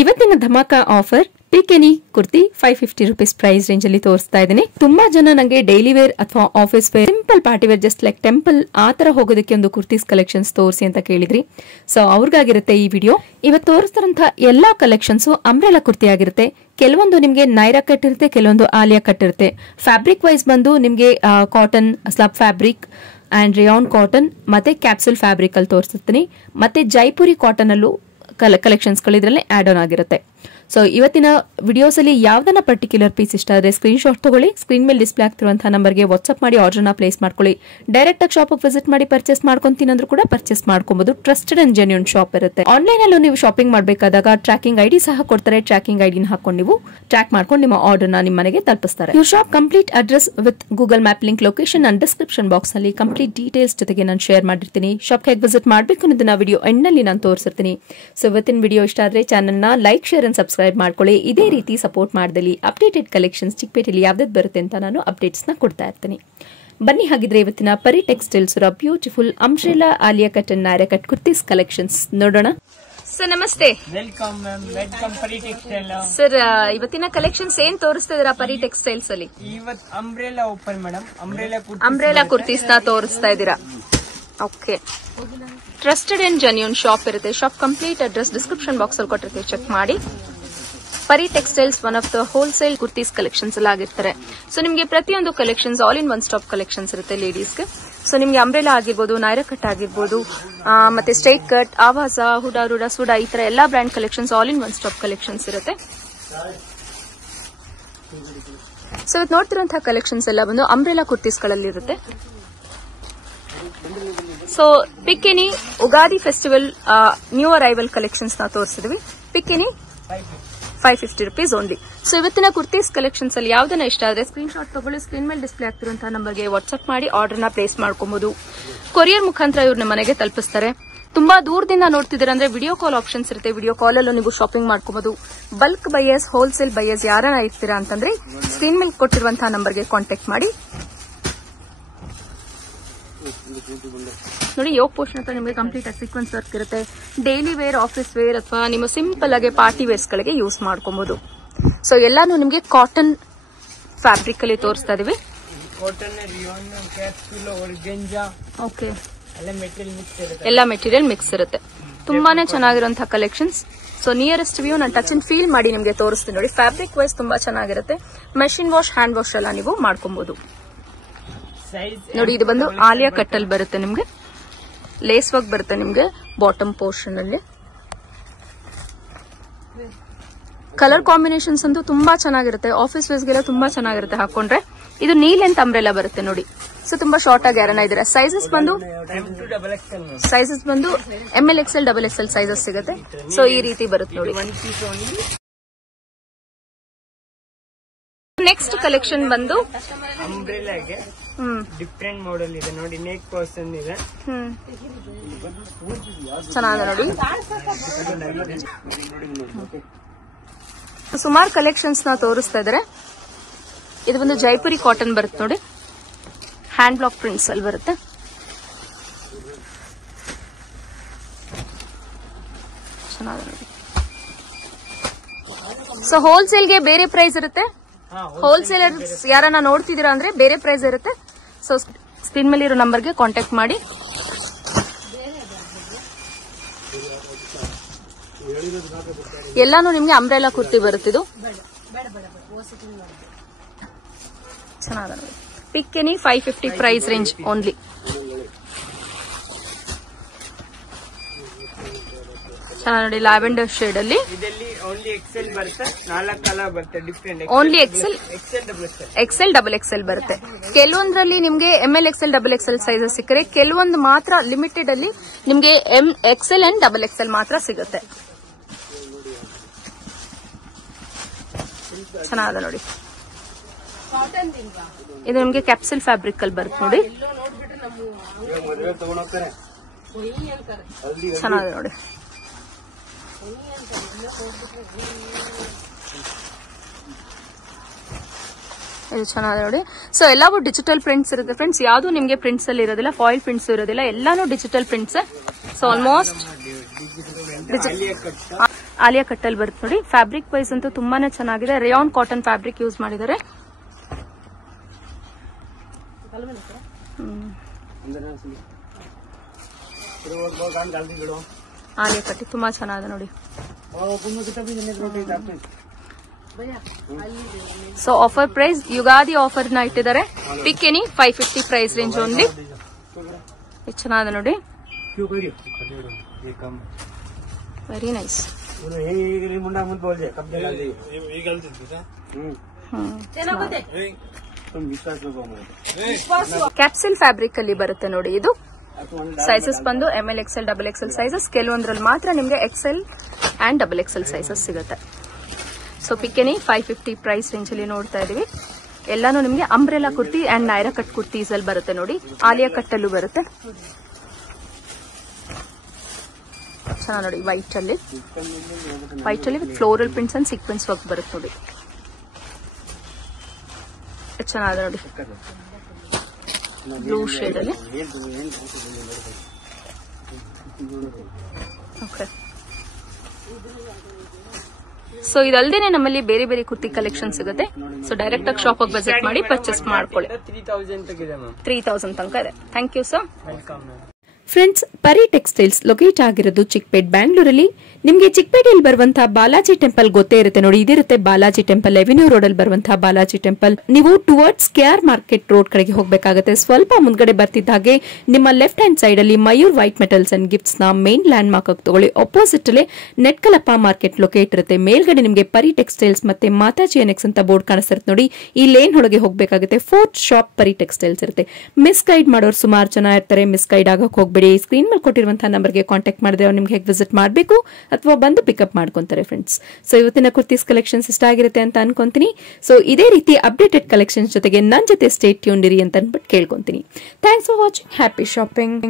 ಇವತ್ತಿನ ಧಮಾಕ ಆಫರ್ ಪಿಕೆನಿ ಕುರ್ತಿ 550 ರೂಪೀಸ್ ಪ್ರೈಸ್ ರೇಂಜ್ ಅಲ್ಲಿ ತೋರಿಸ್ತಾ ಇದ್ದೀನಿ. ತುಂಬಾ ಜನ ನಂಗೆ ಡೈಲಿ ವೇರ್ ಅಥವಾ office wear simple party wear just like temple ಆತರ ಹೋಗೋದಕ್ಕೆ ಒಂದು ಕುರ್ತೀಸ್ ಕಲೆಕ್ಷನ್ಸ್ ತೋರಿಸಿ ಅಂತ ಕೇಳಿದ್ರಿ. ಸೊ ಅವ್ರಿಗಾಗಿರುತ್ತೆ ಈ ವಿಡಿಯೋ. ಇವತ್ತು ತೋರಿಸ್ತಾರಂತ ಎಲ್ಲಾ ಕಲೆಕ್ಷನ್ಸ್ ಅಂಬ್ರೆಲಾ ಕುರ್ತಿ ಆಗಿರುತ್ತೆ. ಕೆಲವೊಂದು ನಿಮ್ಗೆ ನೈರಾ ಕಟ್ ಇರುತ್ತೆ, ಕೆಲವೊಂದು ಆಲಿಯಾ ಕಟ್ ಇರುತ್ತೆ. ಫ್ಯಾಬ್ರಿಕ್ ವೈಸ್ ಬಂದು ನಿಮ್ಗೆ cotton, slub fabric and rayon cotton ಮತ್ತೆ ಕ್ಯಾಪ್ಸುಲ್ ಫ್ಯಾಬ್ರಿಕ್ ಅಲ್ಲಿ ತೋರಿಸ್ತೀನಿ. ಮತ್ತೆ ಜೈಪುರಿ ಕಾಟನ್ ಅಲ್ಲೂ ಕಲೆಕ್ಷನ್ಸ್ ಗಳು ಇದರಲ್ಲಿ ಆಡ್ ಆನ್ ಆಗಿರುತ್ತೆ. ಸೊ ಇವತ್ತಿನ ವಿಡಿಯೋಸ್ ಅಲ್ಲಿ ಯಾವ್ದನ್ನ ಪರ್ಟಿಕ್ಯುಲರ್ ಪೀಸ್ ಇಷ್ಟ ಆದ್ರೆ ಸ್ಕ್ರೀನ್ ಶಾಟ್ ತಗೊಳ್ಳಿ. ಸ್ಕ್ರೀನ್ ಮೇಲೆ ಡಿಸ್ಪ್ಲೇ ಆಗ್ತಿರುವಂತಹ ನಂಬರ್ಗೆ ವಾಟ್ಸ್ಆಪ್ ಮಾಡಿ ಆರ್ಡರ್ನ ಪ್ಲೇಸ್ ಮಾಡ್ಕೊಳ್ಳಿ. ಡೈರೆಕ್ಟ್ ಆಗಿ ಶಾಪ್ ವಿಸಿಟ್ ಮಾಡಿ ಪರ್ಚೇಸ್ ಮಾಡ್ಕೊಂತೀನಿ ಅಂದ್ರೂ ಕೂಡ ಪರ್ಚೇಸ್ ಮಾಡ್ಕೊಬಹುದು. ಟ್ರಸ್ಟೆಡ್ ಅಂಡ್ ಜೆನ್ಯೂನ್ ಶಾಪ್ ಇರುತ್ತೆ. ಆನ್ಲೈನ್ ಅಲ್ಲೂ ನೀವು ಶಾಪಿಂಗ್ ಮಾಡಬೇಕಾದಾಗ ಟ್ರ್ಯಾಕಿಂಗ್ ಐಡಿ ಸಹ ಕೊಡ್ತಾರೆ. ಟ್ರ್ಯಾಕಿಂಗ್ ಐಡಿನ ಹಾಕೊಂಡು ನೀವು ಟ್ರ್ಯಾಕ್ ಮಾಡ್ಕೊಂಡು ನಿಮ್ಮ ಆರ್ಡರ್ನ ನಿಮ್ಮ ಮನೆಗೆ ತಲುಪಿಸ್ತಾರೆ. ಇವ್ರ shop complete address with Google map link, location and description box ನಲ್ಲಿ ಕಂಪ್ಲೀಟ್ ಡೀಟೇಲ್ಸ್ ಜೊತೆಗೆ ನಾನು ಶೇರ್ ಮಾಡಿರ್ತೀನಿ. ಶಾಪ್ ಹೇಗೆ ವಿಸಿಟ್ ಮಾಡಬೇಕು ಅನ್ನೋದನ್ನ ವಿಡಿಯೋ ಎಂಡ್ ನಲ್ಲಿ ನಾನು ತೋರಿಸಿರ್ತೀನಿ. ಸೊ ಇವತ್ತಿನ ವಿಡಿಯೋ ಇಷ್ಟ ಆದ್ರೆ ಚಾನಲ್ ನ ಲೈಕ್, ಶೇರ್ ಅಂಡ್ ಸಬ್ಸ್ಕ್ರೈಬ್ ಮಾಡ್ಕೊಳ್ಳಿ. ಇದೇ ರೀತಿ ಸಪೋರ್ಟ್ ಮಾಡದಲ್ಲಿ ಅಪ್ಡೇಟೆಡ್ ಕಲೆಕ್ಷನ್ಸ್ ಚಿಕ್ಕಪೇಟೆಯಲ್ಲಿ ಯಾವ್ದು ಬರುತ್ತೆ ಅಂತ ನಾನು ಅಪ್ಡೇಟ್ಸ್ ನ ಕೊಡ್ತಾ ಇರ್ತೀನಿ. ಬನ್ನಿ ಹಾಗಿದ್ರೆ ಇವತ್ತಿನ Pari textiles beautiful umbrella Alia cut and Naira cut kurtis collections ನೋಡೋಣ. ಸರ್ ನಮಸ್ತೆ. Welcome ma'am, welcome Pari textile. Sir ಇವತ್ತಿನ ಕಲೆಕ್ಷನ್ಸ್ ಏನ್ ತೋರಿಸ್ತಾ ಇದೀರಾ ಪರಿ ಟೆಕ್ಸ್ಟೈಲ್ಸ್ ಅಲ್ಲಿ? ಇವತ್ತು ಅಂಬ್ರೆಲಾ ಓಪನ್ ಮೇಡಮ್, ಅಂಬ್ರೆಲಾ ಕುರ್ತೀಸ್ ನ ತೋರಿಸ್ತಾ ಇದೀರಾ. Okay, trusted and genuine shop ಇರುತ್ತೆ. Shop complete address description box ಅಲ್ಲಿ ಕೊಟ್ಟಿರ್ತೀವಿ, ಚೆಕ್ ಮಾಡಿ. Pari textiles one of the wholesale kurtis collections ಎಲ್ಲ ಆಗಿರ್ತಾರೆ. ಸೊ ನಿಮಗೆ ಪ್ರತಿಯೊಂದು collections all in one stop collections ಇರುತ್ತೆ ಲೇಡೀಸ್ಗೆ. ಸೊ ನಿಮ್ಗೆ ಅಂಬ್ರೆಲಾ ಆಗಿರ್ಬೋದು, ನೈರಾ ಕಟ್ ಆಗಿರ್ಬೋದು, ಮತ್ತೆ ಸ್ಟ್ರೈಟ್ ಕಟ್, ಆವಾಸ, ಹುಡಾ, ರೂಡಾ, ಸುಡಾ, ಈ ತರ ಎಲ್ಲಾ brand collections all in one stop collections ಇರುತ್ತೆ. ಸೊ ಇವತ್ತು ನೋಡ್ತಿರುವಂತಹ ಕಲೆಕ್ಷನ್ಸ್ ಎಲ್ಲ ಬಂದು ಅಂಬ್ರೆಲಾ ಕುರ್ತೀಸ್ ಗಳಲ್ಲಿ ಇರುತ್ತೆ. ಸೊ ಪಿಕೆನಿ ಉಗಾದಿ ಫೆಸ್ಟಿವಲ್ ನ್ಯೂ ಅರೈವಲ್ ಕಲೆಕ್ಷನ್ಸ್ ನ ತೋರಿಸಿದ್ವಿ. ಪಿಕೆನಿ 550 ರೂಪೀಸ್ ಓನ್ಲಿ. ಸೊ ಇವತ್ತಿನ ಕುರ್ತೀಸ್ ಕಲೆಕ್ಷನ್ಸ್ ಅಲ್ಲಿ ಯಾವ್ದನ್ನ ಇಷ್ಟ ಆದ್ರೆ ಸ್ಕ್ರೀನ್ ಶಾಟ್ ತಗೊಳ್ಳಿ. ಸ್ಕ್ರೀನ್ ಮೇಲೆ ಡಿಸ್ಪ್ಲೇ ಆಗ್ತಿರುವಂತಹ ನಂಬರ್ಗೆ ವಾಟ್ಸ್ಆಪ್ ಮಾಡಿ ಆರ್ಡರ್ನ ಪ್ಲೇಸ್ ಮಾಡ್ಕೊಬಹುದು. ಕೊರಿಯರ್ ಮುಖಾಂತರ ಇವ್ರನ್ನ ಮನೆಗೆ ತಲುಪಿಸ್ತಾರೆ. ತುಂಬಾ ದೂರದಿಂದ ನೋಡ್ತಿದ್ದೀರಾ ಅಂದ್ರೆ ವಿಡಿಯೋ ಕಾಲ್ ಆಪ್ಷನ್ಸ್ ಇರುತ್ತೆ. ವಿಡಿಯೋ ಕಾಲ್ ಅಲ್ಲೂ ನೀವು ಶಾಪಿಂಗ್ ಮಾಡ್ಕೋಬಹುದು. ಬಲ್ಕ್ ಬೈಯರ್ಸ್, ಹೋಲ್ಸೇಲ್ ಬೈಯರ್ಸ್ ಯಾರನ್ನ ಇರ್ತೀರಾ ಅಂತಂದ್ರೆ ಸ್ಕ್ರೀನ್ ಮೇಲೆ ಕೊಟ್ಟಿರುವಂತಹ ನಂಬರ್ಗೆ ಕಾಂಟ್ಯಾಕ್ಟ್ ಮಾಡಿ. ನೋಡಿ, ಯೋಗ್ ಪೋರ್ಷನ್ ಹತ್ರ ನಿಮಗೆ ಕಂಪ್ಲೀಟ್ ಆಗಿ ಸೀಕ್ವೆನ್ಸ್ ವರ್ಕ್ ಇರುತ್ತೆ. ಡೈಲಿ ವೇರ್, ಆಫೀಸ್ ವೇರ್ ಅಥವಾ ನಿಮ್ಮ ಸಿಂಪಲ್ ಆಗಿ ಪಾರ್ಟಿ ವೇರ್ಸ್ ಗಳಿಗೆ ಯೂಸ್ ಮಾಡ್ಕೊಬಹುದು. ಸೊ ಎಲ್ಲಾನು ನಿಮಗೆ ಕಾಟನ್ ಫ್ಯಾಬ್ರಿಕ್ ಅಲ್ಲಿ ತೋರಿಸ್ತಾ ಇದೀವಿ. ಓಕೆ, ಎಲ್ಲ ಮೆಟೀರಿಯಲ್ ಮಿಕ್ಸ್ ಇರುತ್ತೆ. ತುಂಬಾನೇ ಚೆನ್ನಾಗಿರುವಂತಹ ಕಲೆಕ್ಷನ್ಸ್. ಸೊ ನಿಯರೆಸ್ಟ್ ವ್ಯೂ ನಾನು ಟಚ್ ಅಂಡ್ ಫೀಲ್ ಮಾಡಿ ನಿಮಗೆ ತೋರಿಸ್ತೀನಿ. ನೋಡಿ, ಫ್ಯಾಬ್ರಿಕ್ ವೈಸ್ ತುಂಬಾ ಚೆನ್ನಾಗಿರುತ್ತೆ. ಮೆಷಿನ್ ವಾಶ್, ಹ್ಯಾಂಡ್ ವಾಶ್ ಎಲ್ಲ ನೀವು ಮಾಡ್ಕೊಬಹುದು. ನೋಡಿ, ಇದು ಬಂದು ಆಲಿಯಾ ಕಟ್ ಅಲ್ಲಿ ಬರುತ್ತೆ. ನಿಮ್ಗೆ ಲೇಸ್ ವರ್ಕ್ ಬರುತ್ತೆ ನಿಮ್ಗೆ ಬಾಟಮ್ ಪೋರ್ಷನ್ ಅಲ್ಲಿ. ಕಲರ್ ಕಾಂಬಿನೇಷನ್ಸ್ ಅಂತೂ ತುಂಬಾ ಚೆನ್ನಾಗಿರುತ್ತೆ. ಆಫೀಸ್ ವೇಸ್ಗೆಲ್ಲ ತುಂಬಾ ಚೆನ್ನಾಗಿರುತ್ತೆ ಹಾಕೊಂಡ್ರೆ. ಇದು ನೀ ಲೆಂತ್ ಅಂಬ್ರೆಲಾ ಬರುತ್ತೆ ನೋಡಿ. ಸೊ ತುಂಬಾ ಶಾರ್ಟ್ ಆಗಿ ಯಾರನ್ನ ಇದ್ದೀರಾ. ಸೈಜಸ್ ಬಂದು ML XL XXL ಸೈಜಸ್ ಸಿಗುತ್ತೆ. ಸೊ ಈ ರೀತಿ ಬರುತ್ತೆ ನೋಡಿ. ನೆಕ್ಸ್ಟ್ ಕಲೆಕ್ಷನ್ ಬಂದು ಅಂಬ್ರೆಲಾಗೆ ಡಿಫ್ರೆಂಟ್ ಮಾಡೆಲ್ ಇದೆ ನೋಡಿ. ನೆಕ್ ಪೋರ್ಷನ್ ಇದೆ, ಚೆನ್ನಾಗಿದೆ ನೋಡಿ. ಸುಮಾರು ಕಲೆಕ್ಷನ್ಸ್ ನ ತೋರಿಸ್ತಾ ಇದಾರೆ. ಇದು ಒಂದು ಜೈಪುರಿ ಕಾಟನ್ ಬರುತ್ತೆ ನೋಡಿ. ಹ್ಯಾಂಡ್ ಬ್ಲಾಕ್ ಪ್ರಿಂಟ್ಸ್ ಅಲ್ಲಿ ಬರುತ್ತೆ. ಚೆನ್ನಾಗಿದೆ ನೋಡಿ. ಸೊ ಹೋಲ್ಸೇಲ್ಗೆ ಬೇರೆ ಪ್ರೈಸ್ ಇರುತ್ತೆ. ಹೋಲ್ಸೇಲರ್ಸ್ ಯಾರನ್ನ ನೋಡ್ತಿದ್ದೀರಾ ಅಂದ್ರೆ ಬೇರೆ ಪ್ರೈಸ್ ಇರುತ್ತೆ. ಸೊ ಸ್ಕ್ರೀನ್ ಮೇಲೆ ಇರೋ ನಂಬರ್ಗೆ ಕಾಂಟ್ಯಾಕ್ಟ್ ಮಾಡಿ. ಎಲ್ಲಾನು ನಿಮ್ಗೆ ಅಂಬ್ರೆಲಾ ಕುರ್ತಿ ಬರುತ್ತಿದ್ದು. ಚೆನ್ನಾಗಿದೆ ನೋಡಿ. ಪಿಕೆನಿ 550 ಪ್ರೈಸ್ ರೇಂಜ್ ಓನ್ಲಿ. ಚೆನ್ನಾಗಿ ನೋಡಿ, ಲ್ಯಾವೆಂಡರ್ ಶೇಡ್ ಅಲ್ಲಿ. ಓನ್ಲಿ ಎಕ್ಸೆಲ್ ಬರುತ್ತೆ, 4 ಕಲರ್ ಬರುತ್ತೆ ಡಿಫ್ರೆಂಟ್. ಓನ್ಲಿ XL XXL ಬರುತ್ತೆ. ಕೆಲವೊಂದ್ರಲ್ಲಿ ನಿಮ್ಗೆ ML XL XXL ಸೈಜಸ್ ಸಿಕ್ಕರೆ, ಕೆಲವೊಂದು ಮಾತ್ರ ಲಿಮಿಟೆಡ್ ಅಲ್ಲಿ ನಿಮ್ಗೆ XL ಅಂಡ್ XXL ಮಾತ್ರ ಸಿಗುತ್ತೆ. ಚೆನ್ನಾಗಿದೆ ನೋಡಿ. ಇದು ನಿಮ್ಗೆ ಕ್ಯಾಪ್ಸುಲ್ ಫ್ಯಾಬ್ರಿಕ್ ಅಲ್ಲಿ ಬರುತ್ತೆ ನೋಡಿ. ಚೆನ್ನಾಗಿದೆ ನೋಡಿ. ಇದು ಚೆನ್ನಾಗಿದೆ ನೋಡಿ. ಸೊ ಎಲ್ಲವೂ ಡಿಜಿಟಲ್ ಪ್ರಿಂಟ್ಸ್ ಇರುತ್ತೆ ಫ್ರೆಂಡ್ಸ್. ಯಾವುದು ನಿಮಗೆ ಪ್ರಿಂಟ್ಸ್ ಅಲ್ಲಿ ಇರೋದಿಲ್ಲ, ಫಾಯಿಲ್ ಪ್ರಿಂಟ್ಸ್ ಇರೋದಿಲ್ಲ, ಎಲ್ಲಾನು digital prints. So almost Alia ಕಟ್ಟಲ್ಲಿ ಬರುತ್ತೆ ನೋಡಿ. ಫ್ಯಾಬ್ರಿಕ್ ವೈಸ್ ಅಂತೂ ತುಂಬಾನೇ ಚೆನ್ನಾಗಿದೆ. ರೇಯಾನ್ ಕಾಟನ್ ಫ್ಯಾಬ್ರಿಕ್ ಯೂಸ್ ಮಾಡಿದ್ದಾರೆ. ಆಲಿಯಾ ಕಟ್ಟಿ ತುಂಬಾ ಚೆನ್ನಾಗಿದೆ ನೋಡಿ. So offer price Ugadi offer ನ ಇಟ್ಟಿದ್ದಾರೆ. Pick any 550 price range only. ಚೆನ್ನಾಗಿದೆ ನೋಡಿ. Very nice. ಕ್ಯಾಪ್ಸೂಲ್ ಫ್ಯಾಬ್ರಿಕ್ ಅಲ್ಲಿ ಬರುತ್ತೆ ನೋಡಿ. ಇದು ಸೈಜಸ್ ಬಂದು ML XL XXL ಸೈಜಸ್. ಕೆಲವೊಂದ್ರಲ್ಲಿ ಮಾತ್ರ ನಿಮ್ಗೆ XL ಅಂಡ್ XXL ಸೈಜಸ್ ಸಿಗುತ್ತೆ. ಸೊ ಪಿಕೆನಿ 550 ಪ್ರೈಸ್ ರೇಂಜ್ ಅಲ್ಲಿ ನೋಡ್ತಾ ಇದೀವಿ. ಎಲ್ಲಾನು ನಿಮ್ಗೆ umbrella kurti and Naira cut kurtis ಅಲ್ಲಿ ಬರುತ್ತೆ ನೋಡಿ. ಆಲಿಯಾ ಕಟ್ ಅಲ್ಲೂ ಬರುತ್ತೆ. ಚೆನ್ನಾಗಿ ನೋಡಿ. ವೈಟ್ ಅಲ್ಲಿ with floral prints and sequence work ಬರುತ್ತೆ ನೋಡಿ. ಚೆನ್ನಾಗಿದೆ ನೋಡಿ. ಬ್ಲೂ ಶೇಡ್ ಅಲ್ಲಿ. ಓಕೆ. ಸೊ ಇದಲ್ದೇನೆ ನಮ್ಮಲ್ಲಿ ಬೇರೆ ಬೇರೆ ಕುರ್ತಿ ಕಲೆಕ್ಷನ್ ಸಿಗುತ್ತೆ. ಸೊ ಡೈರೆಕ್ಟ್ ಆಗಿ ಶಾಪ್ ಹೋಗಿ ವಿಸಿಟ್ ಮಾಡಿ ಪರ್ಚೇಸ್ ಮಾಡ್ಕೊಳ್ಳಿ. 3000 ತನಕ ಇದೆ. Thank you sir. Friends, Pari textiles locate ಆಗಿರೋದು ಚಿಕ್ಪೇಟ್, ಬ್ಯಾಂಗ್ಳೂರಲ್ಲಿ. ನಿಮಗೆ ಚಿಕ್ಪೇಟೆಯಲ್ಲಿ ಬರುವಂತಹ ಬಾಲಾಜಿ ಟೆಂಪಲ್ ಗೊತ್ತೇ ಇರುತ್ತೆ ನೋಡಿ. ಇದಿರುತ್ತೆ ಬಾಲಾಜಿ ಟೆಂಪಲ್. ಎವಿನ್ಯೂ ರೋಡ್ ಅಲ್ಲಿ ಬರುವಂತಹ ಬಾಲಾಜಿ ಟೆಂಪಲ್. ನೀವು ಟುವರ್ಡ್ಸ್ KR ಮಾರ್ಕೆಟ್ ರೋಡ್ ಕಡೆಗೆ ಹೋಗಬೇಕಾಗುತ್ತೆ. ಸ್ವಲ್ಪ ಮುಂದ್ಗಡೆ ಬರ್ತಿದ್ದ ಹಾಗೆ ನಿಮ್ಮ ಲೆಫ್ಟ್ ಹ್ಯಾಂಡ್ ಸೈಡ್ ಅಲ್ಲಿ Mayur white metals and gifts ನ ಮೇನ್ ಲ್ಯಾಂಡ್ ಮಾರ್ಕ್ ಆಗಿ ತಗೊಳ್ಳಿ. ಅಪೋಸಿಟ್ ಅಲ್ಲೇ ನೆಟ್ಕಲಪ್ಪ ಮಾರ್ಕೆಟ್ ಲೊಕೇಟ್ ಇರುತ್ತೆ. ಮೇಲ್ಗಡೆ ನಿಮಗೆ ಪರಿ ಟೆಕ್ಸ್ಟೈಲ್ಸ್ ಮತ್ತೆ ಮಾತಾಜಿ ಎನೆಕ್ಸ್ ಅಂತ ಬೋರ್ಡ್ ಕಾಣಿಸ್ತಿರುತ್ತೆ ನೋಡಿ. ಈ ಲೇನ್ ಒಳಗೆ ಹೋಗಬೇಕಾಗುತ್ತೆ. 4th ಶಾಪ್ ಪರಿ ಟೆಕ್ಸ್ಟೈಲ್ಸ್ ಇರುತ್ತೆ. ಮಿಸ್ ಗೈಡ್ ಮಾಡೋರು ಸುಮಾರು ಜನ ಇರ್ತಾರೆ. ಮಿಸ್ ಗೈಡ್ ಆಗಕ್ಕೆ ಹೋಗಬೇಡಿ. ಸ್ಕ್ರೀನ್ ಮೇಲೆ ಕೊಟ್ಟಿರುವಂತಹ ನಂಬರ್ಗೆ ಕಾಂಟ್ಯಾಕ್ಟ್ ಮಾಡಿದ್ರೆ ಅವ್ರು ನಿಮ್ಗೆ ಹೇಗೆ ವಿಸಿಟ್ ಮಾಡಬೇಕು ಅಥವಾ ಬಂದು ಪಿಕಪ್ ಮಾಡ್ಕೊಂತಾರೆ ಫ್ರೆಂಡ್ಸ್. ಸೊ ಇವತ್ತಿನ ಕುರ್ತೀಸ್ ಕಲೆಕ್ಷನ್ಸ್ ಇಷ್ಟ ಆಗಿರುತ್ತೆ ಅಂತ ಅನ್ಕೊಂತೀನಿ. ಸೊ ಇದೇ ರೀತಿ ಅಪ್ಡೇಟೆಡ್ ಕಲೆಕ್ಷನ್ಸ್ ಜೊತೆಗೆ ನನ್ನ ಜೊತೆ ಸ್ಟೇ ಟ್ಯೂನ್ಡ್ ಇರಿ ಅಂತ ಅನ್ಬಿಟ್ಟು ಕೇಳ್ಕೊಂತೀನಿ. Thanks for watching. Happy shopping.